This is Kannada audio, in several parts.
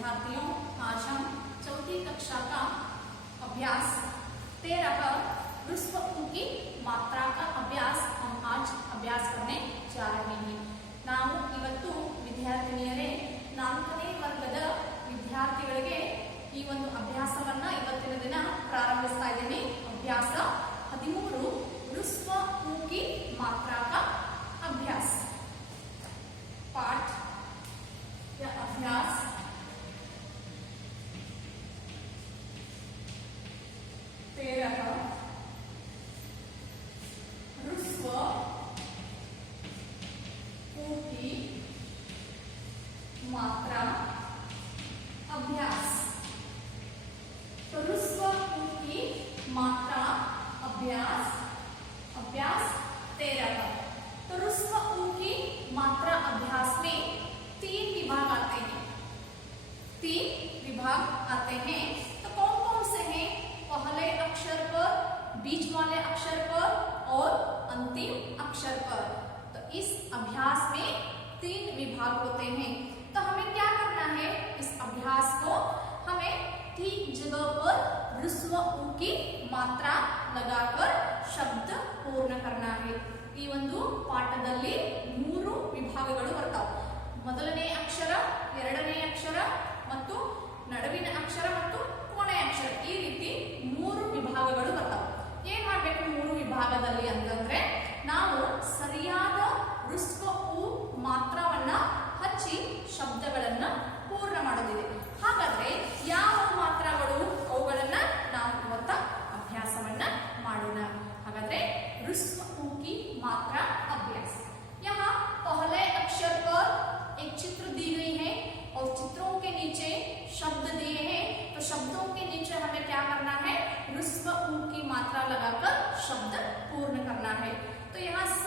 विद्यार्थियों, आज हम चौथी कक्षा का अभ्यास 13 ह्रस्व उ की मात्रा का अभ्यास हम आज अभ्यास करने जा रहे हैं। ನಾವು ಇವತ್ತು ವಿದ್ಯಾರ್ಥಿನಿಯರೇ 4ನೇ ವರ್ಗದ ವಿದ್ಯಾರ್ಥಿಗಳಿಗೆ ಈ ಒಂದು ಅಭ್ಯಾಸವನ್ನ ಇವತ್ತಿನ ದಿನ ಪ್ರಾರಂಭಿಸ್ತಾ ಇದ್ದೀನಿ। अभ्यास 13 ह्रस्व उ की मात्रा का अभ्यास। पाठ या अभ्यास 13 ह्रस्व उ की मात्रा अभ्यास। तो ह्रस्व उ की मात्रा अभ्यास अभ्यास 13 तो ह्रस्व उ की मात्रा अभ्यास में 3 विभाग आते हैं। 3 विभाग आते हैं। तो कौन कौन से हैं? पहले अक्षर पर, बीच वाले अक्षर पर और अंतिम अक्षर पर। तो इस अभ्यास में 3 विभाग होते हैं। तो हमें क्या करना है? इस अभ्यास को हमें ठीक जगह पर ह्रस्व उ की मात्रा लगाकर शब्द पूर्ण करना है। ಈ ಒಂದು ಪಾಠದಲ್ಲಿ 3 ವಿಭಾಗಗಳು ಬರ್ತವೆ। ಮೊದಲನೇ ಅಕ್ಷರ, ಎರಡನೇ ಅಕ್ಷರ ಮತ್ತು ನಡುವಿನ ಅಕ್ಷರ ಮತ್ತು ಕೊನೆಯ ಅಕ್ಷರ, ಈ ರೀತಿ 3 ವಿಭಾಗಗಳು ಬರ್ತವೆ। ಏನ್ ಮಾಡಬೇಕು 3 ವಿಭಾಗದಲ್ಲಿ ಅಂತಂದ್ರೆ, ನಾವು ಸರಿಯಾದ ह्रस्व उ ಮಾತ್ರವನ್ನ ಹಚ್ಚಿ ಶಬ್ದಗಳನ್ನ ಪೂರ್ಣ ಮಾಡೋದಿದೆ। ಹಾಗಾದ್ರೆ ಯಾವ ಮಾತ್ರಗಳು ಅವುಗಳನ್ನ ನಾವು ಇವತ್ತು ಅಭ್ಯಾಸವನ್ನ ಮಾಡೋಣ। ಹಾಗಾದ್ರೆ ह्रस्व उ की मात्रा अभ्यास। यहाँ पहले अक्षर पर एक चित्र दी गई है और चित्रों के नीचे शब्द दिए हैं। तो शब्दों के नीचे हमें क्या करना है? ह्रस्व उ की मात्रा लगाकर शब्द पूर्ण करना है। तो यहाँ स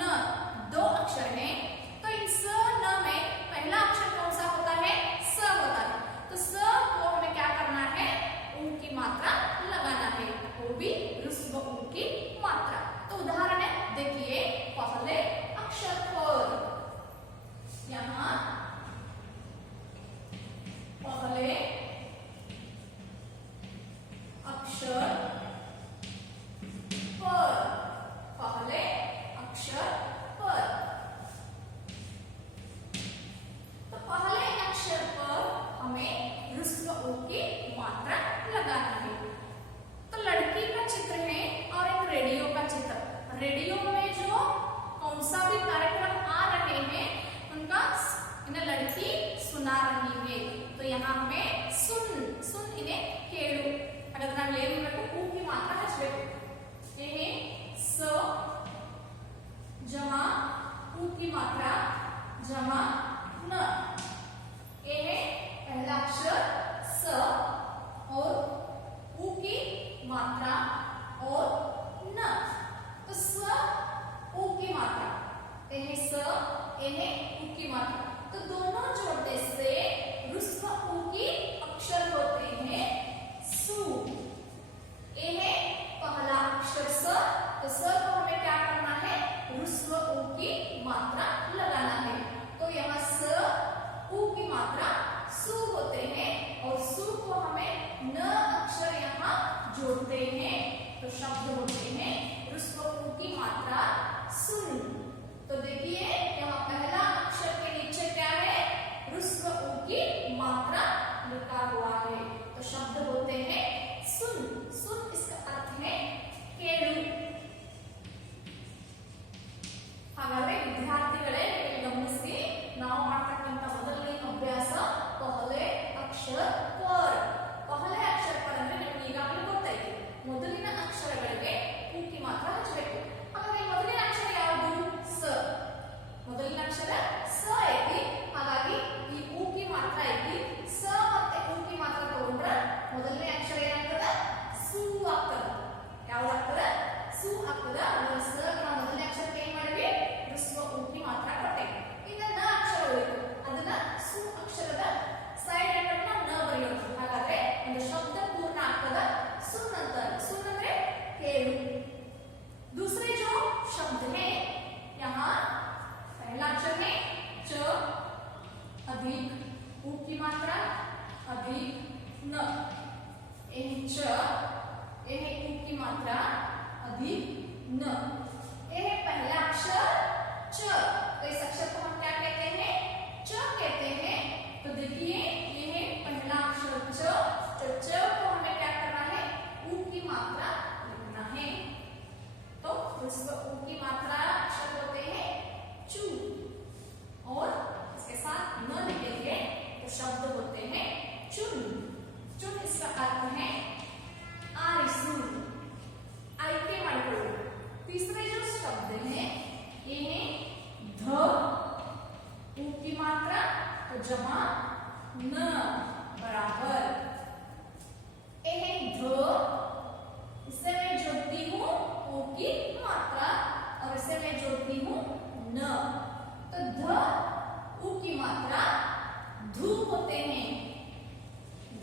न 2 अक्षर हैं। तो इन स न में पहला अक्षर कौन सा होता है? स होता है। तो स को हमें क्या करना है? उ की मात्रा लगाना है, वो भी ह्रस्व उ की मात्रा। तो उदाहरण देखिए, पहले अक्षर पर, यहाँ पहले अक्षर पर, पहले अक्षर पर। तो पहले अक्षर पर हमें ह्रस्व उ की मात्रा लगाना है। तो लड़की का चित्र है और एक रेडियो का चित्र। रेडियो में जो कौन सा भी कार्यक्रम आ रहे हैं उनका इन्हें लड़की सुना रही है। तो यहाँ हमें सुन सुन इन्हें केळु। अगर ನಾವು ಏನು ಮಾಡಬೇಕು? उ की मात्रा ಹಚ್ಚಬೇಕು। ये स जमा उ की मात्रा जमा न। ये है पहला अक्षर स और उ की मात्रा और न। तो स उ की मात्रा, ये है स, ये है उ की मात्रा। तो दोनों जोड़ने से ह्रस्व उ की अक्षर होते हैं सु। ये है पहला अक्षर स। तो स को हमें क्या करना है? ह्रस्व उ की मात्रा लगाना है। तो यहाँ स उ की मात्रा सु होते हैं और सु को हमें न अक्षर यहाँ जोड़ते हैं। तो शब्द होते हैं ह्रस्व उ की मात्रा सुन। तो देखिए यहाँ पहला अक्षर के नीचे क्या है? ह्रस्व उ की मात्रा लिखा हुआ है। तो शब्द होते हैं सुन। सुन इसका अर्थ है केळु। ಹಾಗಾದ್ರೆ ವಿದ್ಯಾರ್ಥಿಗಳೇ ಗಮನಿಸಿ, ನಾವು ಮಾಡ್ತಕ್ಕಂಥ ಮೊದಲನೇ ಅಭ್ಯಾಸ ಪಹಲೆ ಅಕ್ಷರ ಪರ್। ಪಹಲೆ ಅಕ್ಷರ ಪರ್ ಅಂದ್ರೆ ನಿಮಗೆ ಈಗಾಗಲೇ ಗೊತ್ತಾಯ್ತು, ಮೊದಲಿನ ಅಕ್ಷರಗಳಿಗೆ उ की ಮಾತ್ರ ಹಚ್ಚಬೇಕು। ಹಾಗಾದ್ರೆ ಮೊದಲಿನ ಅಕ್ಷರ ಯಾವುದು? ಸ। ಮೊದಲಿನ ಅಕ್ಷರ ಸ ಐತಿ, ಹಾಗಾಗಿ ಈ उ की ಮಾತ್ರ ಐತಿ। ಸ ಮತ್ತೆ उ की ಮಾತ್ರ ತಗೊಂಡ್ರೆ ಮೊದಲನೇ ಅಕ್ಷರ ಏನಾಗ್ತದ? ಸು ಆಗ್ತದ। ಯಾವ್ದಾಗ್ತದ? ಸು ಆಗ್ತದ। ಸ ಮೊದಲನೇ ಅಕ್ಷರಕ್ಕೆ ಏನ್ ಮಾಡಿದ್ವಿ? ह्रस्व उ की न। ये है पहला अक्षर च। तो इस अक्षर को हम क्या कहते हैं? च कहते हैं। तो देखिए ये है पहला अक्षर च। तो च को हमें क्या करना है? ऊ की मात्रा लिखना है। तो उसको ऊ की मात्रा अक्षर होते हैं चू, और इसके साथ न लिखेंगे तो शब्द होते हैं चुन। चुन इसका अर्थ है आरिसु, आई के मणिपुर। तीसरे जो शब्द है ये है ध, ऊ की मात्रा तो जमा न बराबर। ये है ध, इससे मैं जोड़ती हूँ ऊ की मात्रा और इससे मैं जोड़ती हूँ न। तो ध ऊ की मात्रा धू होते हैं।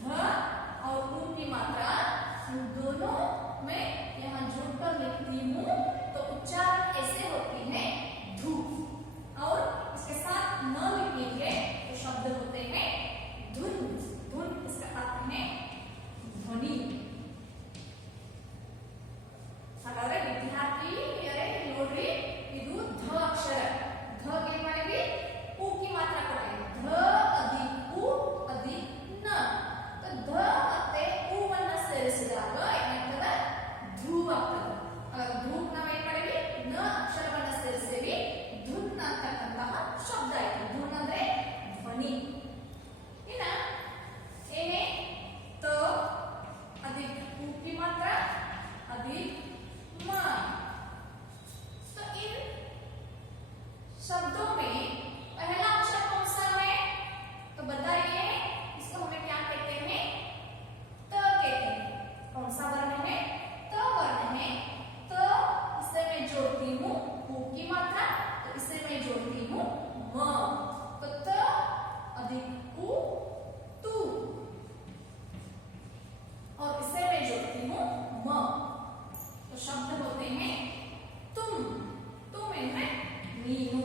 ध और ऊ की मात्रा इन दोनों में यहाँ जोड़कर लिखती हूँ तो उच्चारण ऐसे होती है धू। और इसके साथ न लिखेंगे तो शब्द होते हैं धुन। धुन इसका अर्थ है ध्वनि। ಹಾಗಾದ್ರೆ ವಿದ್ಯಾರ್ಥಿ ನೋಡ್ರಿ ಇದು ಧ ಅಕ್ಷರ. ಧ ಏನ್ ಮಾಡಿದ್ವಿ? ಊ ಕಿ ಮಾತ್ರ ಕೊಟ್ಟಿದ್ವಿ. ಧ ಅಧಿಕ್ ಊ ಅಧಿಕ್ ನ. ಧ ಮತ್ತೆ ಊವನ್ನ ಸೇರಿಸಿದಾಗ ಏನಾಗ್ತದೆ? ಧ್ರುವ ಆಗ್ತದೆ. ಹಾಗಾದ್ರೆ ಧ್ರುವ ನಾವು ಏನ್ ಮಾಡಿದ್ವಿ? ನ ಅಕ್ಷರವನ್ನ ಸೇರಿಸಿದ್ವಿ. ಧುನ್ ಅಂತಕ್ಕಂತಹ ಶಬ್ದ ಆಯ್ತು. ಧುನ್ ಅಂದ್ರೆ ಧ್ವನಿ. ಇನ್ನ ಏನೇ ತ ಅಧಿಕ್ ಊ ಕಿ ಮಾತ್ರ अधिक म। तो इन शब्दों में पहला अक्षर कौन सा है? तो बताइए इसको हमें क्या कहते हैं? त कहते हैं। कौन सा वर्ण है? त वर्ण है। त इससे मैं जोड़ती हूँ ऊ की मात्रा, तो इससे मैं जोड़ती हूँ म। तो त अधिक ऊ तू, और इससे मैं जोड़ती हूँ म। तो शब्द होते हैं तुम। तुम इनमें नीनु।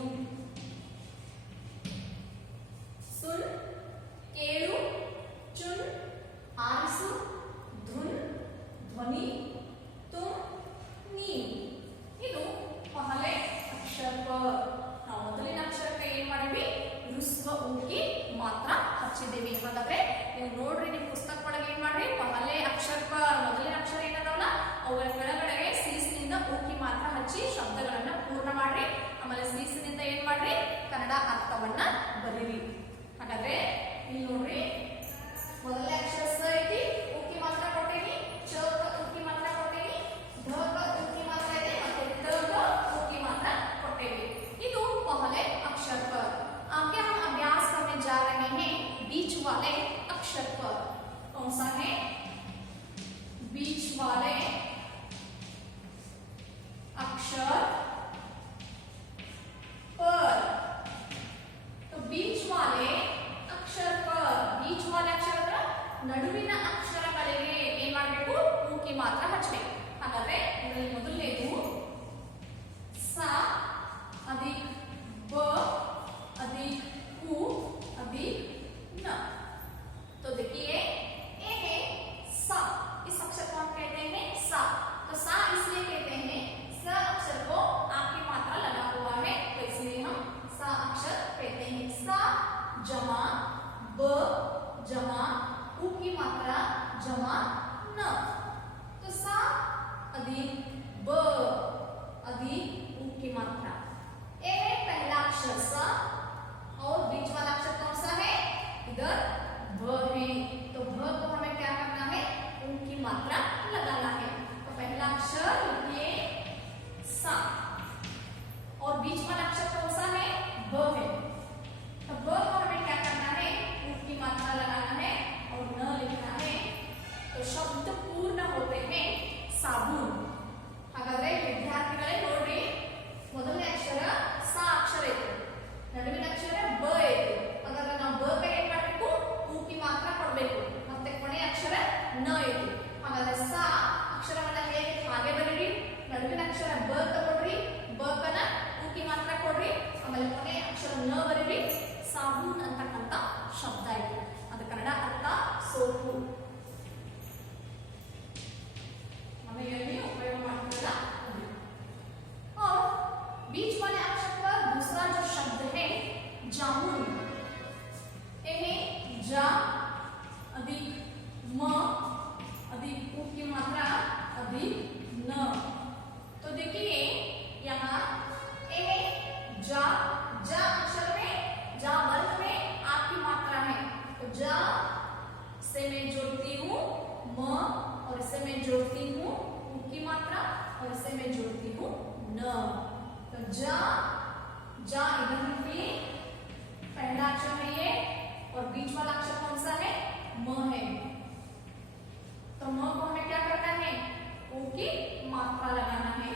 सुन, केळु, चुन, आरिसु, धुन, ध्वनि, तुम, ನೀನು. ಇದು ಪಹಲೆ ಅಕ್ಷರ. ನಾವು ಮೊದಲಿನ ಅಕ್ಷರಕ್ಕೆ ಏನ್ ಮಾಡಿದ್ವಿ? ಋಸ್ವ ಊಗಿ ಮಾತ್ರ ಹಚ್ಚಿದ್ದೀವಿ. ಹಾಗಾದ್ರೆ ನೀವು ನೋಡ್ರಿ ನಿಮ್ಮ ಪುಸ್ತಕ ಒಳಗೆ ಏನ್ ಮಾಡ್ರಿ? ಪಹಲೆ ಅಕ್ಷರ ಮೊದಲಿನ ಅಕ್ಷರ ಏನದವಲ್ಲ ಅವುಗಳ ಕೆಳಗಡೆಗೆ ಸೀಸಿನಿಂದ ಊಕಿ ಮಾತ್ರ ಹಚ್ಚಿ ಶಬ್ದಗಳನ್ನ ಪೂರ್ಣ ಮಾಡ್ರಿ. ಆಮೇಲೆ ಸೀಸಿನಿಂದ ಏನ್ ಮಾಡ್ರಿ? ಕನ್ನಡ ಅರ್ಥವನ್ನ ಬರೀರಿ. ಹಾಗಾದ್ರೆ ಇಲ್ಲಿ ನೋಡ್ರಿ ಮೊದಲನೇ ಅಕ್ಷರ ಸ ಐತಿ, ಊಕಿ ಮಾತ್ರ ಕೊಟ್ಟೇನಿ. ಚ ಊಕಿ ಮಾತ್ರ ಕೊಟ್ಟೇನಿ. ಧ ಊಕಿ ಮಾತ್ರ ಇದೆ ಮತ್ತೆ ತ ಊಕಿ ಮಾತ್ರ ಕೊಟ್ಟೇವಿ. ಇದು पहले अक्षर पर। आगे हम अभ्यास करने जा रहे हैं बीच वाले अक्षर पर। कौन सा है? बीच वाले अक्षर दूसरा जो शब्द है जामुन, ये है जा अधिक म अधिक उ की मात्रा अधिक न। तो देखिए यहाँ ए है जा, जा अक्षर में, जा वर्ग में आ की मात्रा है, तो जा से मैं जोड़ती हूँ म और इसे मैं जोड़ती हूँ उ की मात्रा और इसे मैं जोड़ती हूँ न। तो जा, जा इधर लिखिए, पहला अक्षर है ये और बीच वाला अक्षर कौन सा है, म है। तो म को हमें क्या करना है, उ की मात्रा लगाना है।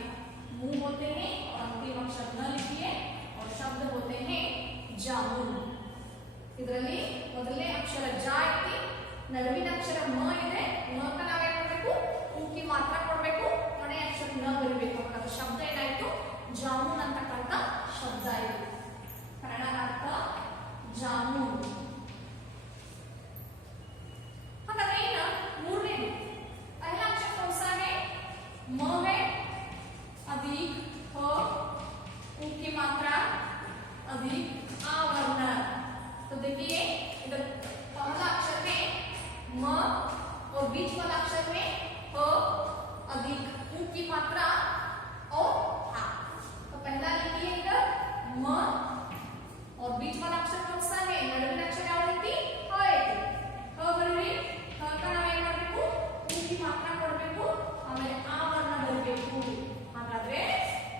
मुंह होते हैं और अंतिम अक्षर न लिखिए और शब्द होते हैं जामुन। ಇದರಲ್ಲಿ ಮೊದಲನೇ ಅಕ್ಷರ ಜ ಐತಿ, ನಡುವಿನ ಅಕ್ಷರ ಮ ಇದೆ, ಮ ಕ ನಾವೇನ್ ಮಾಡಬೇಕು, ಉ ಕಿ ಮಾತ್ರ ಕೊಡಬೇಕು, ಕೊನೆ ಅಕ್ಷರ ನ ಬರಬೇಕು. ಅದು ಶಬ್ದ ಏನಾಯ್ತು, ಜಾಮೂನ್ ಅಂತಕ್ಕಂಥ ಶಬ್ದ ಆಯ್ತು. ಕನ್ನಡ ಅರ್ಥ ಜಾಮೂನ್. ಹಾಗಾದ್ರೆ ಏನು ಮೂರನೇದು, पहला अक्षर कौन सा है, म है अधिक ह उ की मात्रा अधिक आ वर्ण। तो देखिए इधर पहला अक्षर में म और बीच वाला अक्षर में ह अधिक उ की मात्रा और आ। तो पहला लिखिए इधर म और बीच वाला अक्षर कौन सा है, नಡುವಿನ अक्षर ಯಾವ ರೀತಿ ಹ ಐತಿ, ಹ ಬರಲಿ, ಹ ಕ ನಾವು ಏನು ಮಾಡಬೇಕು, उ की मात्रा ಕೊಡಬೇಕು, ಆಮೇಲೆ ಆ ವರ್ಣ ಬರಬೇಕು. ಹಾಗಾದ್ರೆ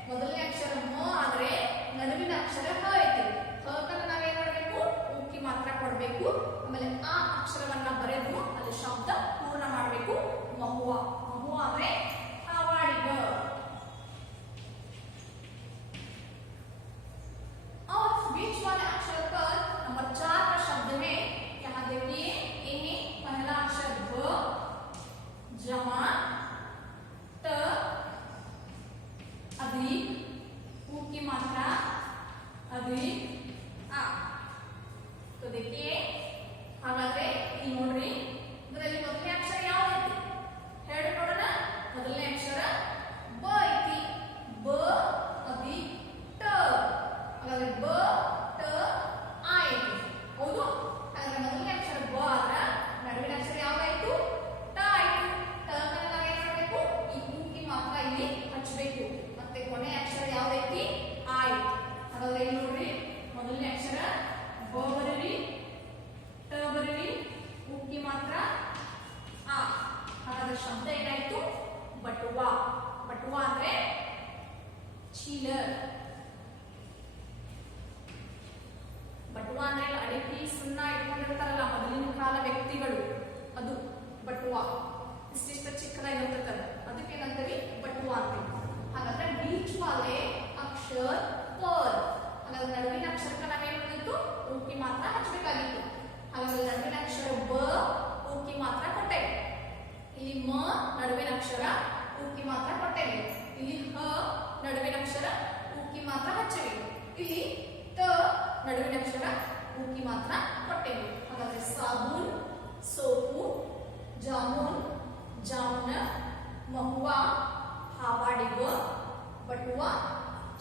ಮೊದಲನೇ ಅಕ್ಷರ ಮ ಆದ್ರೆ ನಡುವಿನ ಅಕ್ಷರ ಹ ಐತಿ, ಹ ಕ ನಾವೇನ್ ಮಾಡಬೇಕು, उ की मात्रा ಕೊಡಬೇಕು, ಆಮೇಲೆ ಆ ಅಕ್ಷರವನ್ನ ಬರೆದು ಅಲ್ಲಿ ಶಬ್ದ ಪೂರ್ಣ ಮಾಡಬೇಕು. ಮಹುವಾ, ಮಹುವಾ ಅಂದ್ರೆ ಹಾವಾಡಿಗ. और बीच वाले अक्षर पर नंबर 4 का शब्द है, यहाँ देखिए ये है पहला अक्षर ब जमा त अधिक उ की मात्रा अधिक आ। तो देखिए ಹಾಗಾದ್ರೆ ಇಲ್ಲಿ ನೋಡ್ರಿ, ಇದರಲ್ಲಿ ಮೊದಲನೇ ಅಕ್ಷರ ಯಾವುದು, ಹೇಳಿ ನೋಡೋಣ. ಮೊದಲನೇ ಅಕ್ಷರ ಬ ಐತಿ, ಬ अधिक ಟ, ಹಾಗಾದ್ರೆ ಬ ಟ ಆ ಐತಿ, ಹೌದು. ಹಾಗಾದ್ರೆ ಮೊದಲನೇ ಅಕ್ಷರ ಬ ಆದ್ರ ನಡುವಿನ ಅಕ್ಷರ ಯಾವ್ದಾಯ್ತು, ಟ ಆಯ್ತು. ಟ ನ ನಾವೇನ್ ಮಾಡಬೇಕು, ಈ उ की ಮಾತ್ರ ಇಲ್ಲಿ ಹಚ್ಚಬೇಕು, ಮತ್ತೆ ಕೊನೆ ಅಕ್ಷರ ಯಾವ್ದೈತಿ, ಆ ಐತಿ. ಹಾಗಾದ್ರೆ ಇಲ್ಲಿ ನೋಡ್ರಿ, ಮೊದಲನೇ ಅಕ್ಷರ ಬ ಬರೀರಿ, ಟ ಬರೀರಿ, उ की ಮಾತ್ರ ಆ. ಹಾಗಾದ್ರೆ ಶಬ್ದ ಏನಾಯ್ತು, ಬಟುವಾ. ಬಟುವಾ ಅಂದ್ರೆ ಚೀಲ. ಬಟುವಾ ಅಂದ್ರೆ ಅಡಿಕೆ ಸುಣ್ಣ ಇಟ್ಕೊಂಡಿರ್ತಾರಲ್ಲ ಮೊದಲಿನ ಕಾಲ ವ್ಯಕ್ತಿಗಳು, ಅದು ಬಟುವಾ. ಇಷ್ಟಿಷ್ಟ ಚಿಕ್ಕದಾಗಿರ್ತದೆ, ಅದಕ್ಕೆ ಏನಂತೀವಿ, ಬಟುವಾ ಅಂತೀವಿ. ಹಾಗಾದ್ರೆ बीच वाले अक्षर पर, ಹಾಗಾದ್ರೆ ನಡುವಿನ ಅಕ್ಷರಕ್ಕೆ ನಾವೇನು ಬಂದಿತ್ತು, उ की ಮಾತ್ರ ಹಚ್ಚಬೇಕಾಗಿತ್ತು. ಹಾಗಾದ್ರೆ ನಡುವಿನ ಅಕ್ಷರ ಬ उ की ಮಾತ್ರ ಕೊಟ್ಟೇವೆ, ಇಲ್ಲಿ ಮ ನಡುವಿನ ಅಕ್ಷರ उ की ಮಾತ್ರ ಕೊಟ್ಟೇವೆ, ಇಲ್ಲಿ ಹ ನಡುವಿನ ಅಕ್ಷರ उ की ಮಾತ್ರ ಹಚ್ಚೇವೆ, ಇಲ್ಲಿ ತ ನಡುವಿನ ಅಕ್ಷರ उ की ಮಾತ್ರ ಕೊಟ್ಟೇವೆ. ಹಾಗಾದ್ರೆ ಸಾಬೂನ್, ಸೋಪು, ಜಾಮೂನ್, ಜಾಮುನ, ಮಹುವಾ, ಹಾವಾಡಿಗ, ಬಟುವಾ,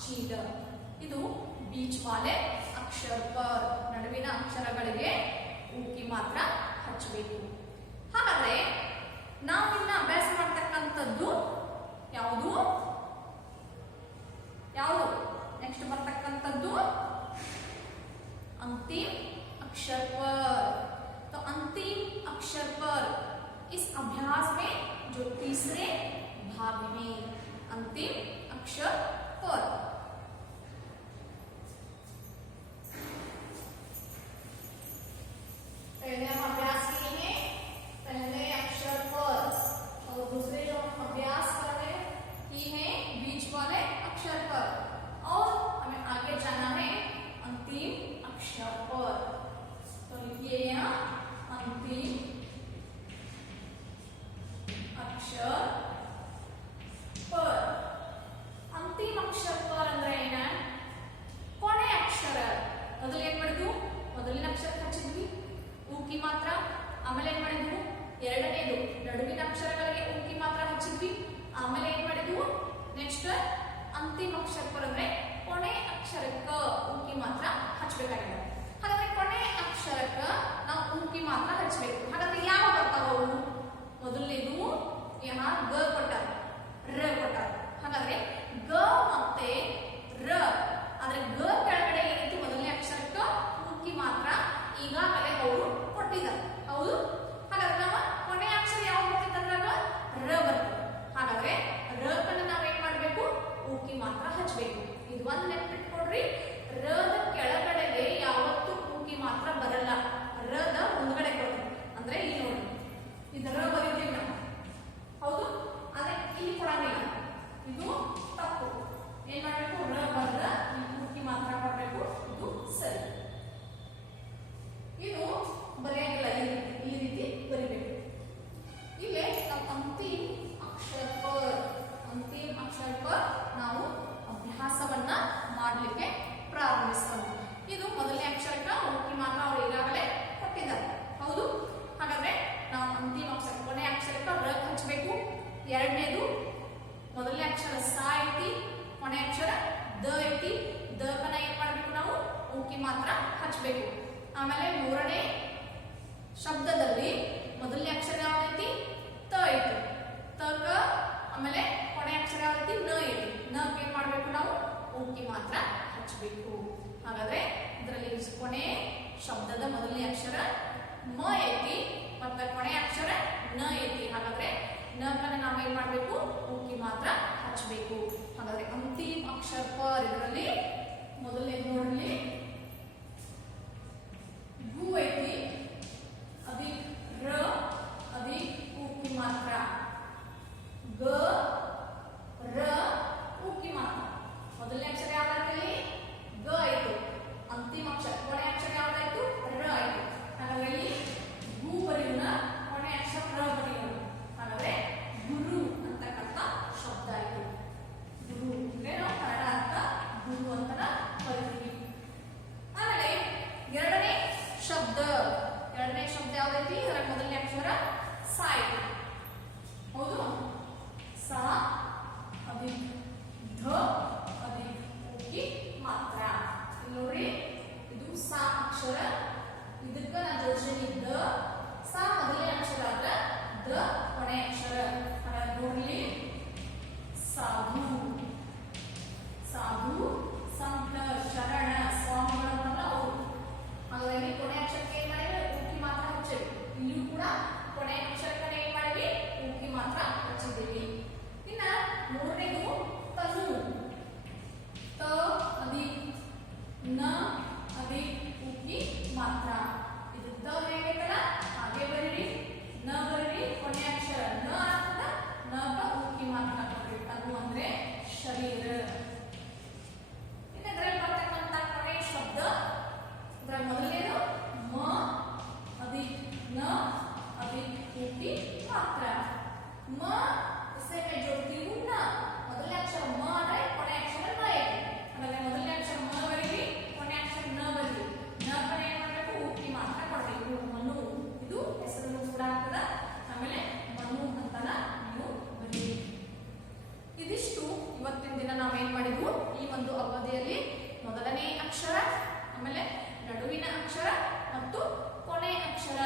ಚೀಲ. ಇದು बीच वाले अक्षर पर, ನಡುವಿನ ಅಕ್ಷರಗಳಿಗೆ उ की ಮಾತ್ರ ಹಚ್ಚಬೇಕು. ಹಾಗಾದ್ರೆ ನಾವು ಇನ್ನ ಅಭ್ಯಾಸ ಮಾಡ್ತಕ್ಕಂಥದ್ದು ಯಾವುದು, ಯಾವುದು ನೆಕ್ಸ್ಟ್ ಬರ್ತಕ್ಕಂಥದ್ದು अंतिम अक्षर पर। तो अंतिम अक्षर पर इस अभ्यास में जो तीसरे भाग में अंतिम अक्षर पर, पहले हम अभ्यास किए हैं पहले अक्षर पर, और दूसरे जो हम अभ्यास कर रहे हैं बीच वाले अक्षर पर, और हमें आगे जाना है अंतिम अक्षर पर। तो लिखिए यहाँ अंतिम अक्षर पर। अंतिम अक्षर पर ಮಾತ್ರ ಹಚ್ಚಬೇಕಾಗಿದೆ. ಹಾಗಾದ್ರೆ ಕೊನೆ ಅಕ್ಷರಕ್ಕ ನಾವು ಊಕಿ ಮಾತ್ರ ಹಚ್ಚಬೇಕು. ಹಾಗಾದ್ರೆ ಯಾವ ಬರ್ತಾವ ಅವು? ಮೊದಲನೇದು ಗ ಕೊಟ್ಟಾರ, ರ ಕೊಟ್ಟಾರ. ಹಾಗಾದ್ರೆ ಗ ಮತ್ತೆ ರ, ಆದ್ರೆ ಗ ಕೆಳಗಡೆ ಏನೈತಿ ಮೊದಲನೇ ಅಕ್ಷರಕ್ಕ ಊಕಿ ಮಾತ್ರ ಈಗಾಗಲೇ ಅವರು ಕೊಟ್ಟಿದ್ದಾರೆ, ಹೌದು. ಹಾಗಾದ್ರೆ ನಮ್ಮ ಕೊನೆಯ ಅಕ್ಷರ ಯಾವ ಬರ್ತೈತಂದ್ರಾಗ ರ ಬರ್ತದೆ. ಹಾಗಾದ್ರೆ ರ ಕನ್ನ ನಾವೇನ್ ಮಾಡ್ಬೇಕು? ಊಕಿ ಮಾತ್ರ ಹಚ್ಚಬೇಕು. ಇದು ಒಂದ್ ನೆನ್ಪಿಟ್ಕೊಡ್ರಿ, ರದ ಕೆಳಗಡೆಗೆ ಯಾವತ್ತು ಊಕಿ ಮಾತ್ರ ಬರಲ್ಲ, ರದ ಮುಂದ್ಗಡೆ ಕೊಡ್ರಿ. ಅಂದ್ರೆ ಇಲ್ಲಿ ನೋಡಿ, ಇದು ರ ಬರೀತೀವಿ ನಾವು, ಹೌದು. ಆದ್ರೆ ಇಲ್ಲಿ ಕೊಡಂಗಿಲ್ಲ, ಇದು ತಪ್ಪು. ಏನ್ ಮಾಡ್ಬೇಕು? ರ ಬರ್ದ ಊಕಿ ಮಾತ್ರ ಕೊಡ್ಬೇಕು, ಇದು ಸರಿ. ಇದು ಬರೆಯಂಗಿಲ್ಲ, ಈ ರೀತಿ ಬರಿಬೇಕು. ಇಲ್ಲೇ ನಾವು ಅಂತಿಮ ಅಕ್ಷರ ಪರ್ ನಾವು ಅಭ್ಯಾಸವನ್ನ ಮಾಡಲಿಕ್ಕೆ ಪ್ರಾರಂಭಿಸೋಣ. ಇದು ಮೊದಲನೇ ಅಕ್ಷರಕ್ಕ ಊಕಿ ಮಾತ್ರ ಅವರು ಈಗಾಗಲೇ ಕೊಟ್ಟಿದ್ದಾರೆ, ಹೌದು. ಹಾಗಾದ್ರೆ ನಾವು ಅಂತಿಮ ಅಕ್ಷರ ಕೊನೆ ಅಕ್ಷರಕ್ಕ ರ ಹಚ್ಚಬೇಕು. ಎರಡನೇದು ಮೊದಲನೇ ಅಕ್ಷರ ಸ ಐತಿ, ಕೊನೆ ಅಕ್ಷರ ದ ಐತಿ. ದ ಕನ ಏನ್ ಮಾಡ್ಬೇಕು? ನಾವು ಊಕಿ ಮಾತ್ರ ಹಚ್ಚಬೇಕು. ಆಮೇಲೆ ಮೂರನೇ ಶಬ್ದದಲ್ಲಿ ಮೊದಲನೇ ಅಕ್ಷರ ಯಾವ್ದೈತಿ? ತ ಐತಿ, ತಕ. ಆಮೇಲೆ ಕೊನೆ ಅಕ್ಷರ ಯಾವ್ದೈತಿ? ನ ಐತಿ. ನ ಏನ್ ಮಾಡ್ಬೇಕು? ನಾವು ಊಕಿ ಮಾತ್ರ ಹಚ್ಚಬೇಕು. ಹಾಗಾದ್ರೆ ಇದರಲ್ಲಿ ಕೊನೆ ಶಬ್ದದ ಮೊದಲನೇ ಅಕ್ಷರ ಮ ಐತಿ ಮತ್ತೆ ಕೊನೆ ಅಕ್ಷರ ನ ಐತಿ. ಹಾಗಾದ್ರೆ ನ ಕನ್ನ ನಾವೇನ್ ಮಾಡ್ಬೇಕು? ಊಕಿ ಮಾತ್ರ ಹಚ್ಚಬೇಕು. ಹಾಗಾದ್ರೆ ಅಂತಿಮ ಅಕ್ಷರ ಪರ್ ಇದರಲ್ಲಿ ಮೊದಲನೇ ನೋಡ್ಲಿ ಗು ಐತಿ, ಅದಿಕ್ ರ, ಅದಿಕ್ ಊಕಿ ಮಾತ್ರ. ಗ ರ ಊಕಿ ಮಾತ್ರ. ಮೊದಲನೇ ಅಕ್ಷರ ಯಾವ್ದಾಯ್ತು? ಗ ಆಯ್ತು. ಅಂತಿಮ ಅಕ್ಷರ ಕೊನೆ ಅಕ್ಷರ ಯಾವ್ದಾಯ್ತು? ರ ಆಯ್ತು. ಹಾಗಾದ್ರೆ ಇಲ್ಲಿ ಗು ಬರೆಯೋಣ, ಕೊನೆ ಅಕ್ಷರ ರ ಬರೆಯೋಣ. ಹಾಗಾದ್ರೆ ಗುರು ಅಂತಕ್ಕಂಥ ಶಬ್ದ ಆಯ್ತು. ಗುರು ಅಂದ್ರೆ ನಾವು ಕನ್ನಡ ಅರ್ಥ ಗುರು ಅಂತ ಬರೀತೀವಿ. ಆಮೇಲೆ ಎರಡನೇ ಶಬ್ದ ಯಾವ್ದೈತಿ? ಅದರ ಮೊದಲನೇ ಅಕ್ಷರ ಸ ಆಯ್ತು, ಹೌದು. ಸ ಅದಿಕ್ ಧ ಅದಿಕ್ ಊಕಿ ಮಾತ್ರ. ನೋಡ್ರಿ, ಇದು ಸ ಅಕ್ಷರ, ಇದಕ್ಕ ನಾ ಜೋಡಿಸೀನಿ ದ. ಸ ಮೊದಲನೇ ಅಕ್ಷರ ಆದ್ರ ದ ಕೊನೆ ಅಕ್ಷರ. ಹಾಗಾದ್ರೆ ನೋಡ್ಲಿ, ಸಾಧು, ಸಾಧು, ಸಂತ, ಶರಣ, ಸ್ವಾಮಿಗಳಂತಲ್ಲ ಅವರು. ಹಾಗಾಗಿ ಕೊನೆ ಅಕ್ಷರಕ್ಕೆ ಏನ್ ಮಾಡಿದ್ರೆ ಊಕಿ ಮಾತ್ರ ಹಚ್ಚೇವಿ. ಇಲ್ಲಿಯೂ ಕೂಡ ಕೊನೆ ಅಕ್ಷರಕ್ಕೆ ಏನ್ ಮಾಡಿದ್ವಿ? ಊಕಿ ಮಾತ್ರ ಹಚ್ಚಿದ್ದೀವಿ. ಇನ್ನ ಮೂರನೇದು ತನು. ತ ಅದಿಕ್ ನ ಅದಿಕ್ ಊಕಿ ಮಾತ್ರ. ಇದು ತ ಹೇಗೈತಲ್ಲ ಹಾಗೆ ಬರೀರಿ, ನ ಬರೀರಿ. ಕೊನೆ ಅಕ್ಷರ ನ ಅಂತ ನ ಊಕಿ ಮಾತ್ರ ಕೊಡ್ರಿ. ತನು ಅಂದ್ರೆ ಶರೀರ. ಇನ್ನು ಇದರಲ್ಲಿ ಬರ್ತಕ್ಕಂಥ ಕೊನೆ ಶಬ್ದ ಇದರ ಮೊದಲನೇದು ಮ ಅದಿಕ್ ನ ಅದಿಕ್ ಊಕಿ ಮಾತ್ರ. ಮ ಸೇಮೆ ಜೋಡ್ತೀವಿ ನ. ಮೊದಲನೇ ಅಕ್ಷರ ಮ ಅಂದ್ರೆ ಕೊನೆ ಅಕ್ಷರ ನ ಐತಿ. ಹಾಗಾದ್ರೆ ಮೊದಲನೇ ಅಕ್ಷರ ಮ ಬರೀರಿ, ಕೊನೆ ಅಕ್ಷರ ನ ಬರೀರಿ. ನ ಕಡೆ ಏನ್ ಮಾಡ್ಬೇಕು? ಊಕಿ ಮಾತ್ರ ಕೊಡ್ಬೇಕು. ಮನು, ಇದು ಹೆಸರನ್ನು ಕೂಡ ಆಗ್ತದ. ಆಮೇಲೆ ಮನು ಅಂತನ ನೀವು ಬರೀರಿ. ಇದಿಷ್ಟು ಇವತ್ತಿನ ದಿನ ನಾವೇನ್ ಮಾಡಿದ್ವು? ಈ ಒಂದು ಅವಧಿಯಲ್ಲಿ ಮೊದಲನೇ ಅಕ್ಷರ, ಆಮೇಲೆ ನಡುವಿನ ಅಕ್ಷರ ಮತ್ತು ಕೊನೆ ಅಕ್ಷರ,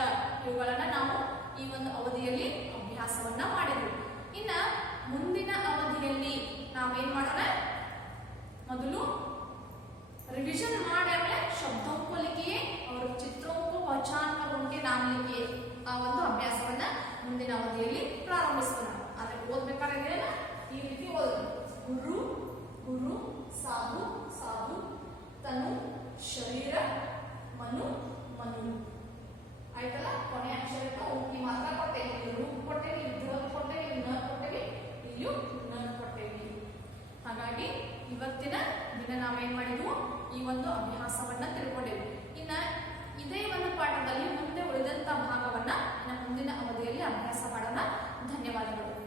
ಇವುಗಳನ್ನ ನಾವು ಈ ಒಂದು ಅವಧಿಯಲ್ಲಿ ಅಭ್ಯಾಸವನ್ನ ಮಾಡಿದ್ವಿ. ಇನ್ನ ಮುಂದಿನ ಅವಧಿಯಲ್ಲಿ ನಾವೇನ್ ಮಾಡೋಣ? ಮೊದಲು ರಿವಿಷನ್ ಮಾಡಿ ಆಮೇಲೆ ಶಬ್ದೋಂಕು लिखिए और चित्रों को पहचान कर उनके नाम लिखिए. ಆ ಒಂದು ಅಭ್ಯಾಸವನ್ನ ಮುಂದಿನ ಅವಧಿಯಲ್ಲಿ ಪ್ರಾರಂಭಿಸೋಣ. ಆದ್ರೆ ಓದ್ಬೇಕಾದ್ರೆ ಈ ರೀತಿ ಓದೋದು: ಗುರು, ಗುರು, ಸಾಧು, ಸಾಧು, ತನು, ಶರೀರ, ಮನು, ಮನು. ಆಯ್ತಲ್ಲ? ಕೊನೆ ಅಕ್ಷರಕ್ಕೆ ಊಕಿ ಮಾತ್ರ ಕೊಟ್ಟೇವಿ. ರು ಕೊಟ್ಟೇವಿ, ಧ ಕೊಟ್ಟೇವಿ, ನ ಕೊಟ್ಟೇವಿ, ಇಲ್ಲಿಯೂ ನ ಕೊಟ್ಟೇವಿ. ಹಾಗಾಗಿ ಇವತ್ತಿನ ದಿನ ನಾವೇನ್ ಮಾಡಿದ್ವು? ಈ ಒಂದು ಅಭ್ಯಾಸವನ್ನ ತಿಳ್ಕೊಂಡೇವಿ. ಇನ್ನ ಇದೇ ಒಂದು ಪಾಠದಲ್ಲಿ ಮುಂದೆ ಉಳಿದಂತ ಭಾಗವನ್ನ ಮುಂದಿನ ಅವಧಿಯಲ್ಲಿ ಅಭ್ಯಾಸ ಮಾಡೋಣ. ಧನ್ಯವಾದಗಳು.